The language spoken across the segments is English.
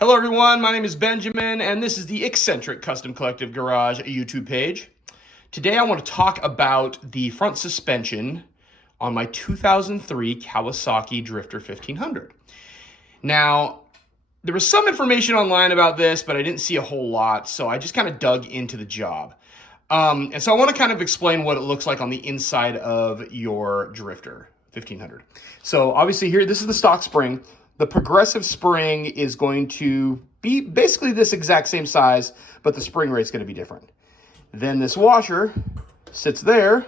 Hello everyone, my name is Benjamin and this is the Eccentric Custom Collective Garage YouTube page. Today I want to talk about the front suspension on my 2003 Kawasaki Drifter 1500. Now, there was some information online about this, but I didn't see a whole lot, so I just kind of dug into the job. And so I want to kind of explain what it looks like on the inside of your Drifter 1500. So obviously here, this is the stock spring. The progressive spring is going to be basically this exact same size, but the spring rate's going to be different. Then this washer sits there,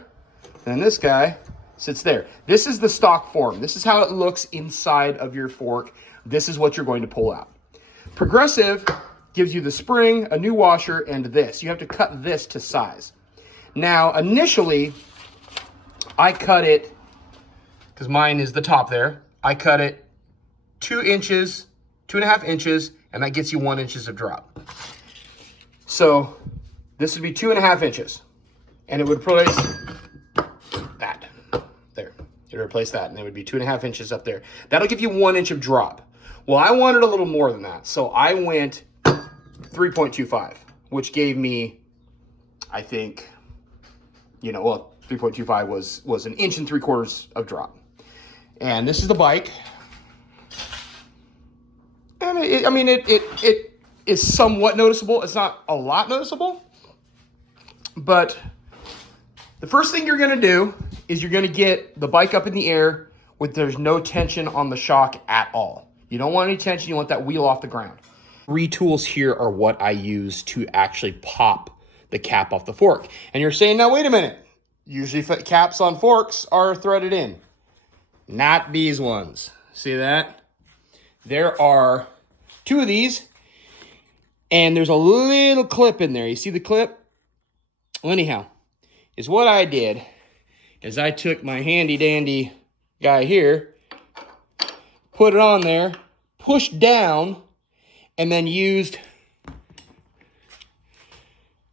and this guy sits there. This is the stock form. This is how it looks inside of your fork. This is what you're going to pull out. Progressive gives you the spring, a new washer, and this. You have to cut this to size. Now, initially, I cut it, because mine is the top there, I cut it 2 inches, 2.5 inches, and that gets you 1 inch of drop. So this would be 2.5 inches, and it would replace that there. It would replace that, and it would be 2.5 inches up there. That'll give you 1 inch of drop. Well, I wanted a little more than that, so I went 3.25, which gave me, I think, 3.25 was 1 3/4 inches of drop. And this is the bike. And it is somewhat noticeable. It's not a lot noticeable, but the first thing you're going to do is you're going to get the bike up in the air with there's no tension on the shock at all. You don't want any tension. You want that wheel off the ground. 3 tools here are what I use to actually pop the cap off the fork. And you're saying, now wait a minute. Usually caps on forks are threaded in. Not these ones. See that? There are 2 of these, and there's a little clip in there. You see the clip? Well, anyhow, is what I did is I took my handy dandy guy here, put it on there, pushed down, and then used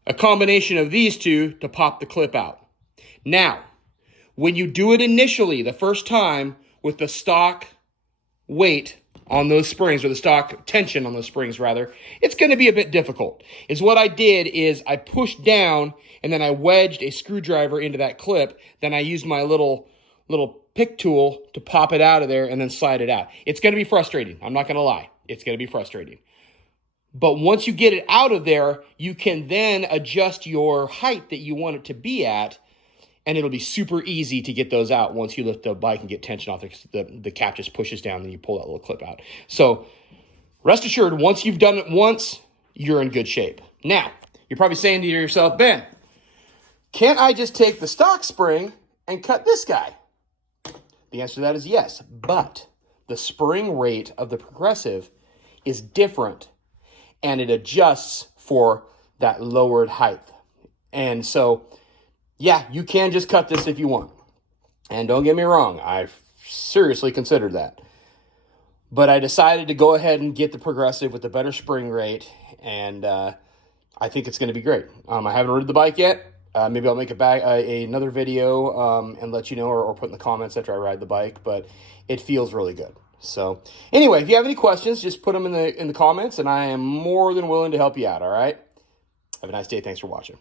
a combination of these 2 to pop the clip out. Now, when you do it initially, the first time, with the stock weight on those springs, or the stock tension on those springs rather, it's going to be a bit difficult. Is what I did is I pushed down and then I wedged a screwdriver into that clip. Then I used my little pick tool to pop it out of there and then slide it out. It's going to be frustrating. I'm not going to lie. It's going to be frustrating. But once you get it out of there, you can then adjust your height that you want it to be at, and it'll be super easy to get those out once you lift the bike and get tension off the cap just pushes down and you pull that little clip out. So rest assured, once you've done it once, you're in good shape. Now, you're probably saying to yourself, Ben, can't I just take the stock spring and cut this guy? The answer to that is yes, but the spring rate of the progressive is different, and it adjusts for that lowered height. And so, yeah, you can just cut this if you want. And don't get me wrong, I've seriously considered that. But I decided to go ahead and get the progressive with the better spring rate, and I think it's going to be great. I haven't ridden the bike yet. Maybe I'll make another video and let you know, or put in the comments after I ride the bike, but it feels really good. So anyway, if you have any questions, just put them in the comments, and I am more than willing to help you out, all right? Have a nice day. Thanks for watching.